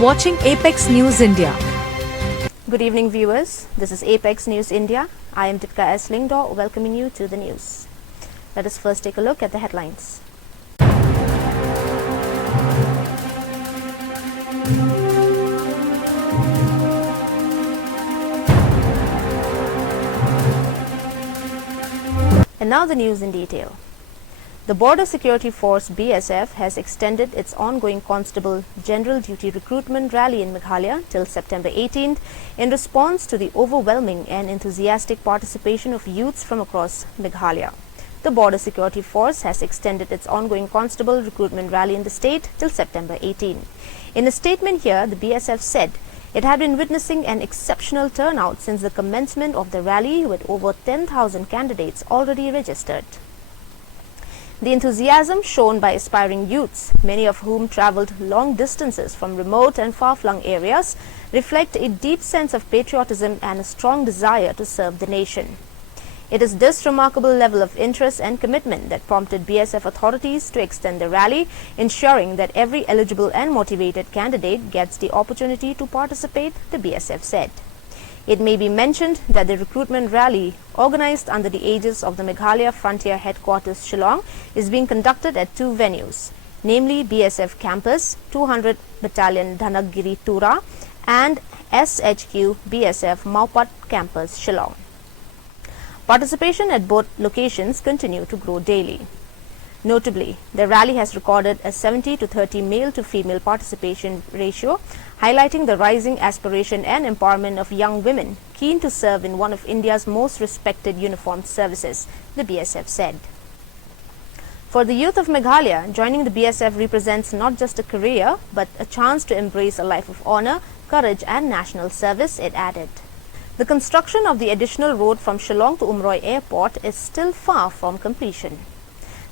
watching Apex News India. Good evening, viewers. This is Apex News India. I am Dipka S. Lingdor, welcoming you to the news. Let us first take a look at the headlines. And now the news in detail. The Border Security Force BSF has extended its ongoing Constable General Duty recruitment rally in Meghalaya till September 18th in response to the overwhelming and enthusiastic participation of youths from across Meghalaya. The Border Security Force has extended its ongoing Constable recruitment rally in the state till September 18. In a statement here, the BSF said it had been witnessing an exceptional turnout since the commencement of the rally, with over 10,000 candidates already registered. The enthusiasm shown by aspiring youths, many of whom travelled long distances from remote and far-flung areas, reflect a deep sense of patriotism and a strong desire to serve the nation. It is this remarkable level of interest and commitment that prompted BSF authorities to extend the rally, ensuring that every eligible and motivated candidate gets the opportunity to participate, the BSF said. It may be mentioned that the recruitment rally, organized under the aegis of the Meghalaya Frontier Headquarters Shillong, is being conducted at two venues, namely BSF Campus, 200 Battalion Dhanagiri Tura, and SHQ BSF Maupat Campus Shillong. Participation at both locations continue to grow daily. Notably, the rally has recorded a 70 to 30 male to female participation ratio, highlighting the rising aspiration and empowerment of young women keen to serve in one of India's most respected uniformed services, the BSF said. For the youth of Meghalaya, joining the BSF represents not just a career, but a chance to embrace a life of honor, courage and national service, it added. The construction of the additional road from Shillong to Umroi Airport is still far from completion.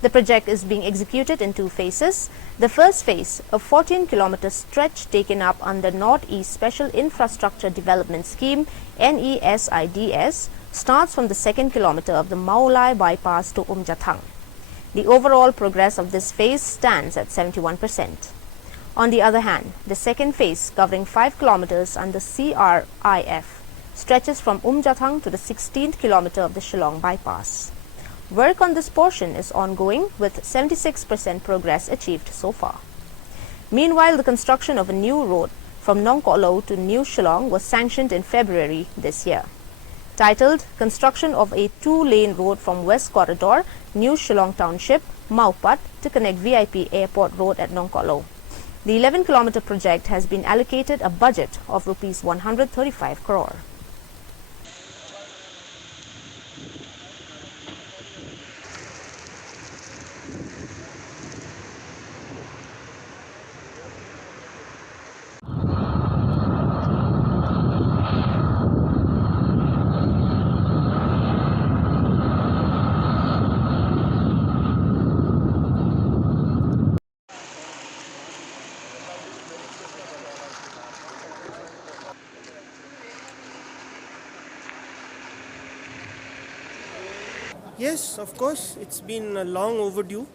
The project is being executed in two phases. The first phase, a 14-kilometer stretch taken up under North-East Special Infrastructure Development Scheme (NESIDS), starts from the second kilometer of the Maulai bypass to Umjathang. The overall progress of this phase stands at 71%. On the other hand, the second phase, covering 5 kilometers under CRIF, stretches from Umjathang to the 16th kilometer of the Shillong bypass. Work on this portion is ongoing, with 76% progress achieved so far. Meanwhile, the construction of a new road from Nongkolo to New Shillong was sanctioned in February this year. Titled Construction of a 2-lane road from West Corridor, New Shillong Township, Maupat, to connect VIP Airport Road at Nongkolo. The 11-kilometer project has been allocated a budget of Rs 135 crore. Yes, of course, it's been long overdue.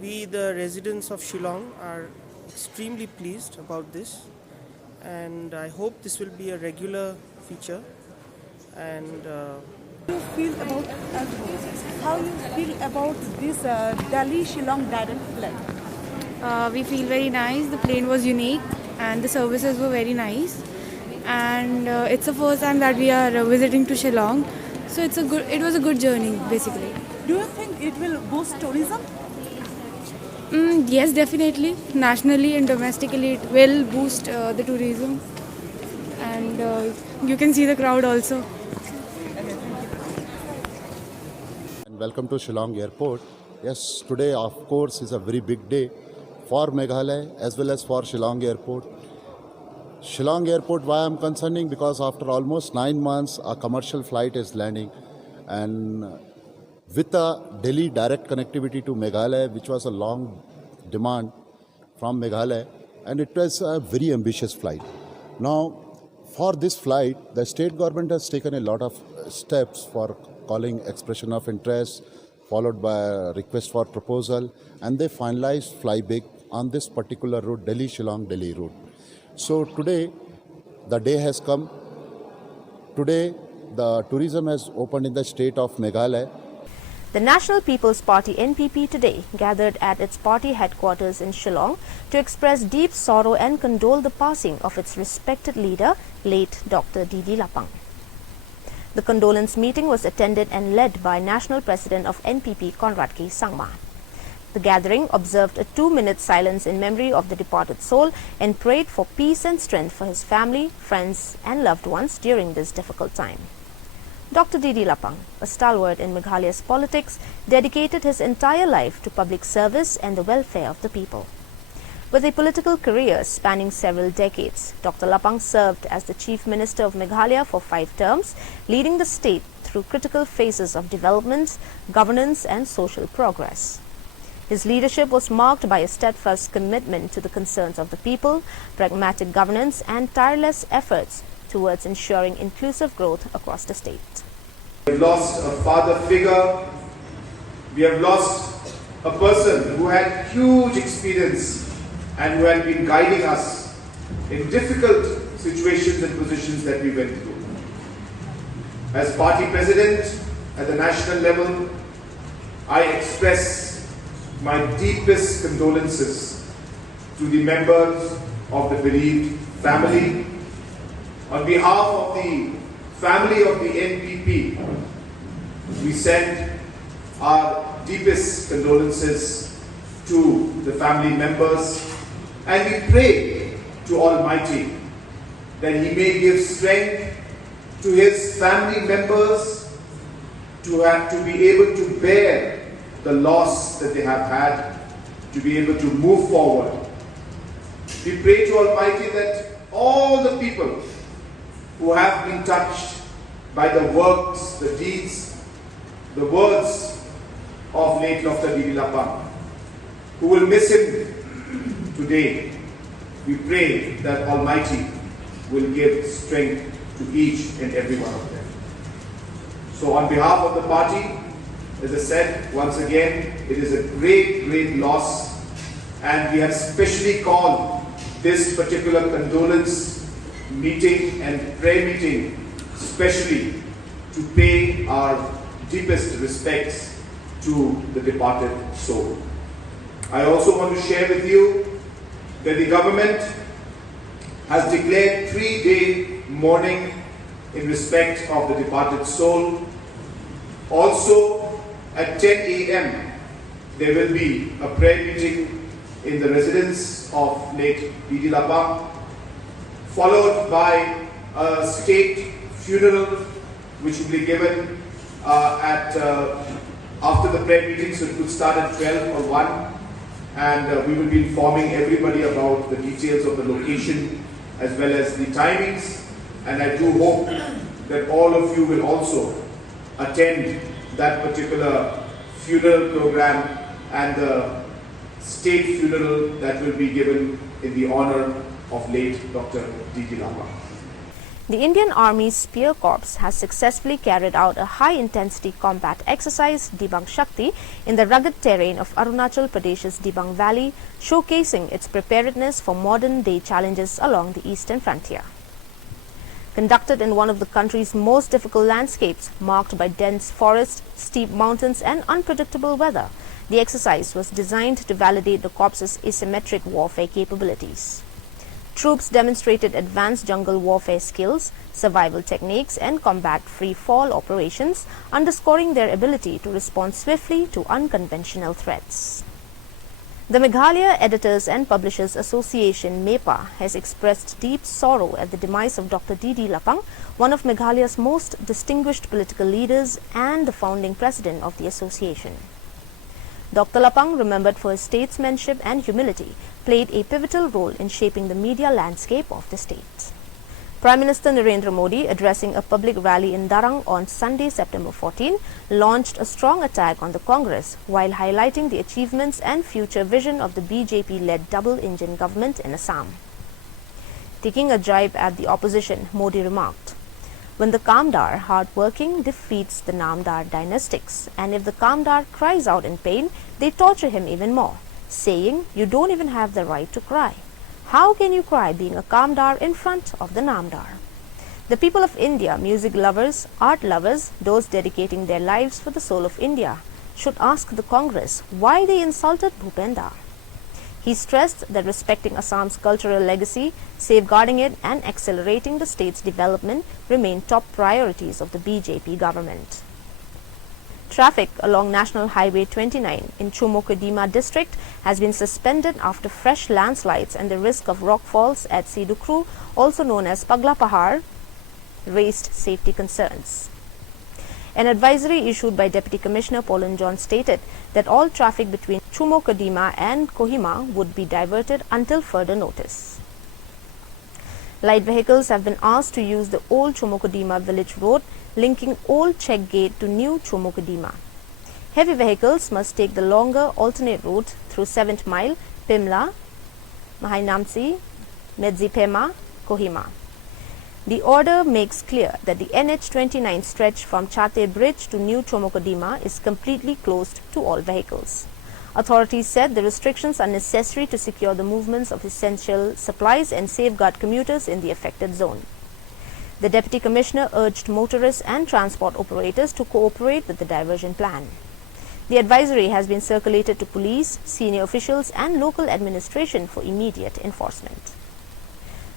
We, the residents of Shillong, are extremely pleased about this, and I hope this will be a regular feature. And how you feel about this Delhi Shillong direct flight? We feel very nice. The plane was unique and the services were very nice, and it's the first time that we are visiting to Shillong, so it was a good journey basically. Do you think it will boost tourism? Yes, definitely. Nationally and domestically it will boost the tourism, and you can see the crowd also. Welcome to Shillong Airport. Yes, today of course is a very big day for Meghalaya as well as for Shillong Airport. Shillong Airport, why I'm concerning, because after almost 9 months a commercial flight is landing, and with a Delhi direct connectivity to Meghalaya, which was a long demand from Meghalaya, and it was a very ambitious flight. Now for this flight, the state government has taken a lot of steps for calling expression of interest, followed by a request for proposal, and they finalized fly big on this particular route, Delhi-Shillong-Delhi route. So today, the day has come. Today, the tourism has opened in the state of Meghalaya. The National People's Party NPP today gathered at its party headquarters in Shillong to express deep sorrow and condole the passing of its respected leader, late Dr. D.D. Lapang. The condolence meeting was attended and led by National President of NPP, Conrad K. Sangma. The gathering observed a 2-minute silence in memory of the departed soul and prayed for peace and strength for his family, friends and loved ones during this difficult time. Dr. D.D. Lapang, a stalwart in Meghalaya's politics, dedicated his entire life to public service and the welfare of the people. With a political career spanning several decades, Dr. Lapang served as the Chief Minister of Meghalaya for 5 terms, leading the state through critical phases of development, governance and social progress. His leadership was marked by a steadfast commitment to the concerns of the people, pragmatic governance and tireless efforts towards ensuring inclusive growth across the state. We have lost a father figure. We have lost a person who had huge experience and who had been guiding us in difficult situations and positions that we went through. As party president at the national level, I express my deepest condolences to the members of the bereaved family. On behalf of the family of the NPP, we send our deepest condolences to the family members and we pray to Almighty that He may give strength to His family members to be able to bear the loss that they have had, to be able to move forward. We pray to Almighty that all the people who have been touched by the works, the deeds, the words of late Dr. D.D. Lapang, who will miss him today, we pray that Almighty will give strength to each and every one of them. So on behalf of the party, as I said, once again, it is a great, great loss, and we have specially called this particular condolence meeting and prayer meeting specially to pay our deepest respects to the departed soul. I also want to share with you that the government has declared 3-day mourning in respect of the departed soul. Also, at 10 a.m., there will be a prayer meeting in the residence of late D.D. Lapang, followed by a state funeral which will be given after the prayer meeting, so it could start at 12 or 1, and we will be informing everybody about the details of the location as well as the timings, and I do hope that all of you will also attend that particular funeral program and the state funeral that will be given in the honor of late Dr. D.D. Lapang. The Indian Army's Spear Corps has successfully carried out a high-intensity combat exercise, Dibang Shakti, in the rugged terrain of Arunachal Pradesh's Dibang Valley, showcasing its preparedness for modern-day challenges along the eastern frontier. Conducted in one of the country's most difficult landscapes, marked by dense forests, steep mountains and unpredictable weather, the exercise was designed to validate the Corps' asymmetric warfare capabilities. Troops demonstrated advanced jungle warfare skills, survival techniques and combat free-fall operations, underscoring their ability to respond swiftly to unconventional threats. The Meghalaya Editors and Publishers Association, MEPA, has expressed deep sorrow at the demise of Dr. D.D. Lapang, one of Meghalaya's most distinguished political leaders and the founding president of the association. Dr. Lapang, remembered for his statesmanship and humility, played a pivotal role in shaping the media landscape of the state. Prime Minister Narendra Modi, addressing a public rally in Darang on Sunday, September 14, launched a strong attack on the Congress while highlighting the achievements and future vision of the BJP-led double-engine government in Assam. Taking a jibe at the opposition, Modi remarked, "When the Kamdar, hard-working, defeats the Namdar dynastics, and if the Kamdar cries out in pain, they torture him even more, saying, 'You don't even have the right to cry. How can you cry being a Kamdar in front of the Namdar? The people of India, music lovers, art lovers, those dedicating their lives for the soul of India, should ask the Congress why they insulted Bhupendar. He stressed that respecting Assam's cultural legacy, safeguarding it and accelerating the state's development remain top priorities of the BJP government. Traffic along National Highway 29 in Chumokadima district has been suspended after fresh landslides and the risk of rockfalls at Sidukru, also known as Pagla Pahar, raised safety concerns. An advisory issued by Deputy Commissioner Polan John stated that all traffic between Chumokadima and Kohima would be diverted until further notice. Light vehicles have been asked to use the old Chumokadima village road linking Old Check Gate to New Chumokadima. Heavy vehicles must take the longer alternate route through 7th Mile, Pimla, Mahainamsi, Medzipema, Kohima. The order makes clear that the NH29 stretch from Chate Bridge to New Chomokadima is completely closed to all vehicles. Authorities said the restrictions are necessary to secure the movements of essential supplies and safeguard commuters in the affected zone. The Deputy Commissioner urged motorists and transport operators to cooperate with the diversion plan. The advisory has been circulated to police, senior officials and local administration for immediate enforcement.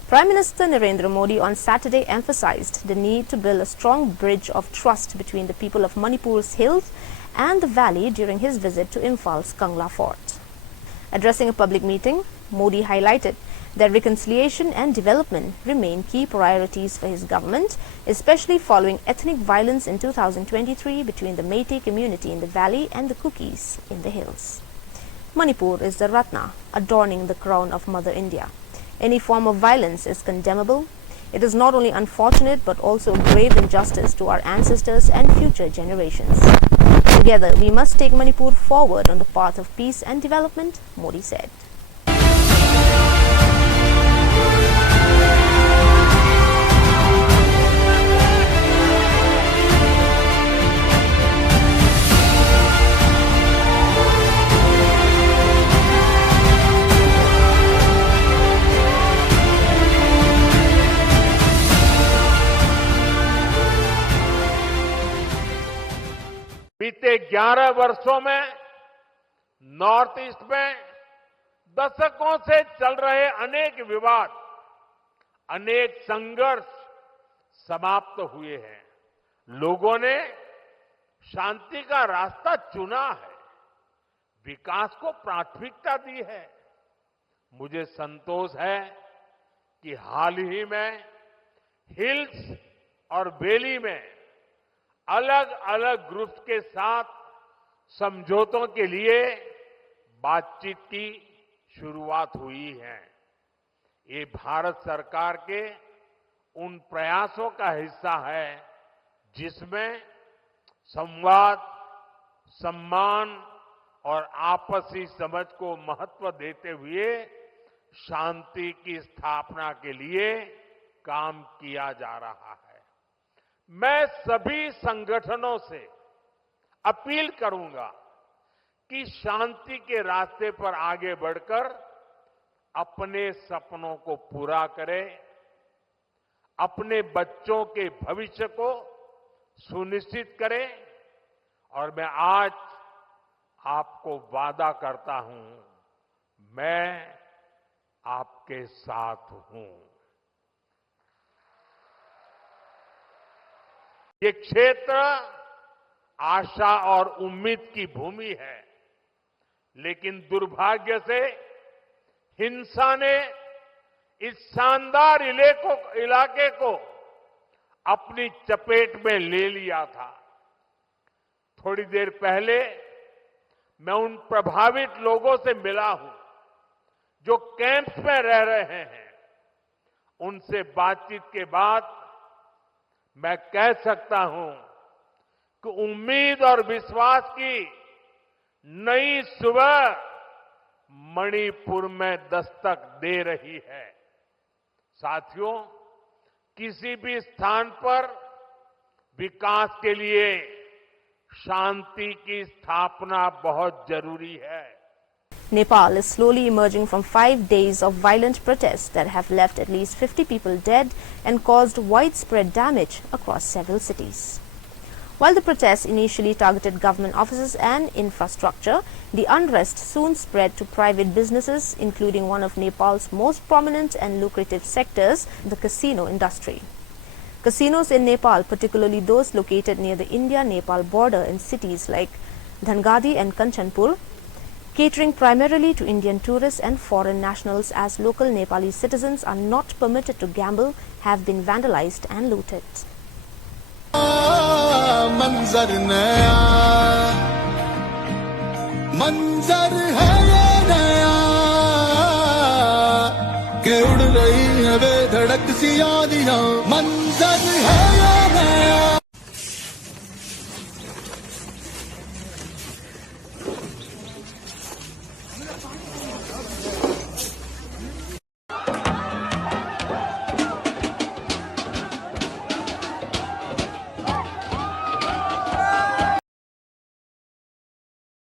Prime Minister Narendra Modi on Saturday emphasized the need to build a strong bridge of trust between the people of Manipur's hills and the valley during his visit to Imphaal's Kangla Fort. Addressing a public meeting, Modi highlighted that reconciliation and development remain key priorities for his government, especially following ethnic violence in 2023 between the Meitei community in the valley and the Kukis in the hills. Manipur is the Ratna adorning the crown of Mother India. Any form of violence is condemnable. It is not only unfortunate but also a grave injustice to our ancestors and future generations. Together, we must take Manipur forward on the path of peace and development, Modi said. बीते 11 वर्षों में north east में दशकों से चल रहे अनेक विवाद, अनेक संघर्ष समाप्त हुए हैं। लोगों ने शांति का रास्ता चुना है, विकास को प्राथमिकता दी है। मुझे संतोष है कि हाल ही में हिल्स और वैली में अलग अलग ग्रुप्स के साथ समझौतों के लिए बातचीत की शुरुआत हुई है। ये भारत सरकार के उन प्रयासों का हिस्सा है जिसमें संवाद, सम्मान और आपसी समझ को महत्व देते हुए शांति की स्थापना के लिए काम किया जा रहा है। मैं सभी संगठनों से अपील करूंगा कि शांति के रास्ते पर आगे बढ़कर अपने सपनों को पूरा करें, अपने बच्चों के भविष्य को सुनिश्चित करें। और मैं आज आपको वादा करता हूं, मैं आपके साथ हूं। ये क्षेत्र आशा और उम्मीद की भूमि है, लेकिन दुर्भाग्य से हिंसा ने इस शानदार इलाके को अपनी चपेट में ले लिया था। थोड़ी देर पहले मैं उन प्रभावित लोगों से मिला हूं जो कैंप्स में रह रहे हैं। उनसे बातचीत के बाद मैं कह सकता हूं कि उम्मीद और विश्वास की नई सुबह मणिपुर में दस्तक दे रही है। साथियों, किसी भी स्थान पर विकास के लिए शांति की स्थापना बहुत जरूरी है। Nepal is slowly emerging from 5 days of violent protests that have left at least 50 people dead and caused widespread damage across several cities. While the protests initially targeted government offices and infrastructure, the unrest soon spread to private businesses, including one of Nepal's most prominent and lucrative sectors, the casino industry. Casinos in Nepal, particularly those located near the India-Nepal border in cities like Dhangadi and Kanchanpur, catering primarily to Indian tourists and foreign nationals as local Nepali citizens are not permitted to gamble, have been vandalized and looted. मंजर नया मंजर है ये नया के उड़ रही है बेधड़क सी यादियां मंजर है ये नया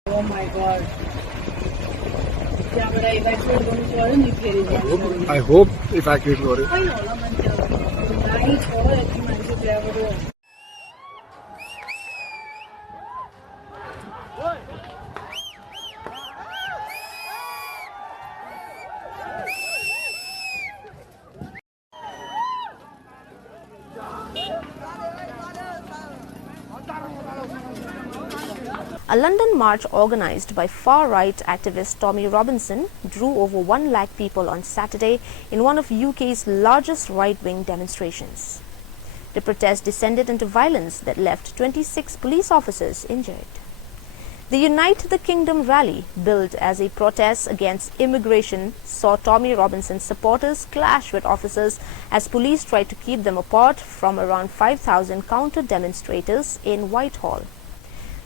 Oh my god. त्यहाँबाट इभ्याकुएट गर्नु पर्यो नि फेरि I hope evacuate गरे खै होला मान्छे गाडी छ यति मान्छे त्यहाँबाट A London march organized by far-right activist Tommy Robinson drew over 1 lakh people on Saturday in one of UK's largest right-wing demonstrations. The protest descended into violence that left 26 police officers injured. The Unite the Kingdom rally, billed as a protest against immigration, saw Tommy Robinson's supporters clash with officers as police tried to keep them apart from around 5,000 counter-demonstrators in Whitehall.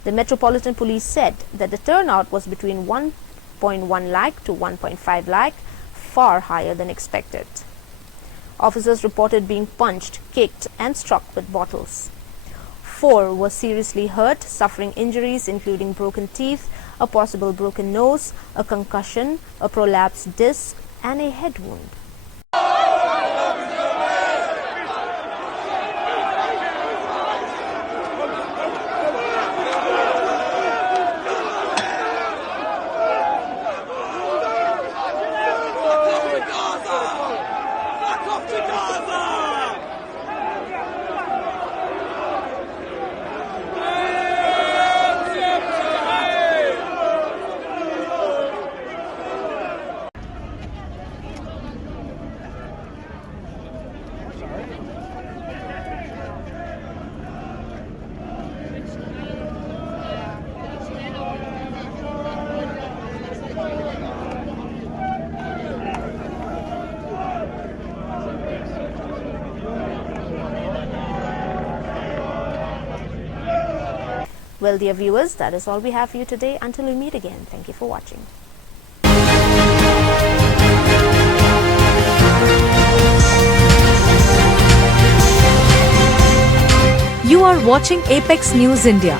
The Metropolitan Police said that the turnout was between 1.1 lakh to 1.5 lakh, far higher than expected. Officers reported being punched, kicked and struck with bottles. 4 were seriously hurt, suffering injuries including broken teeth, a possible broken nose, a concussion, a prolapsed disc and a head wound. Well, dear viewers, that is all we have for you today. Until we meet again, thank you for watching. You are watching Apex News India.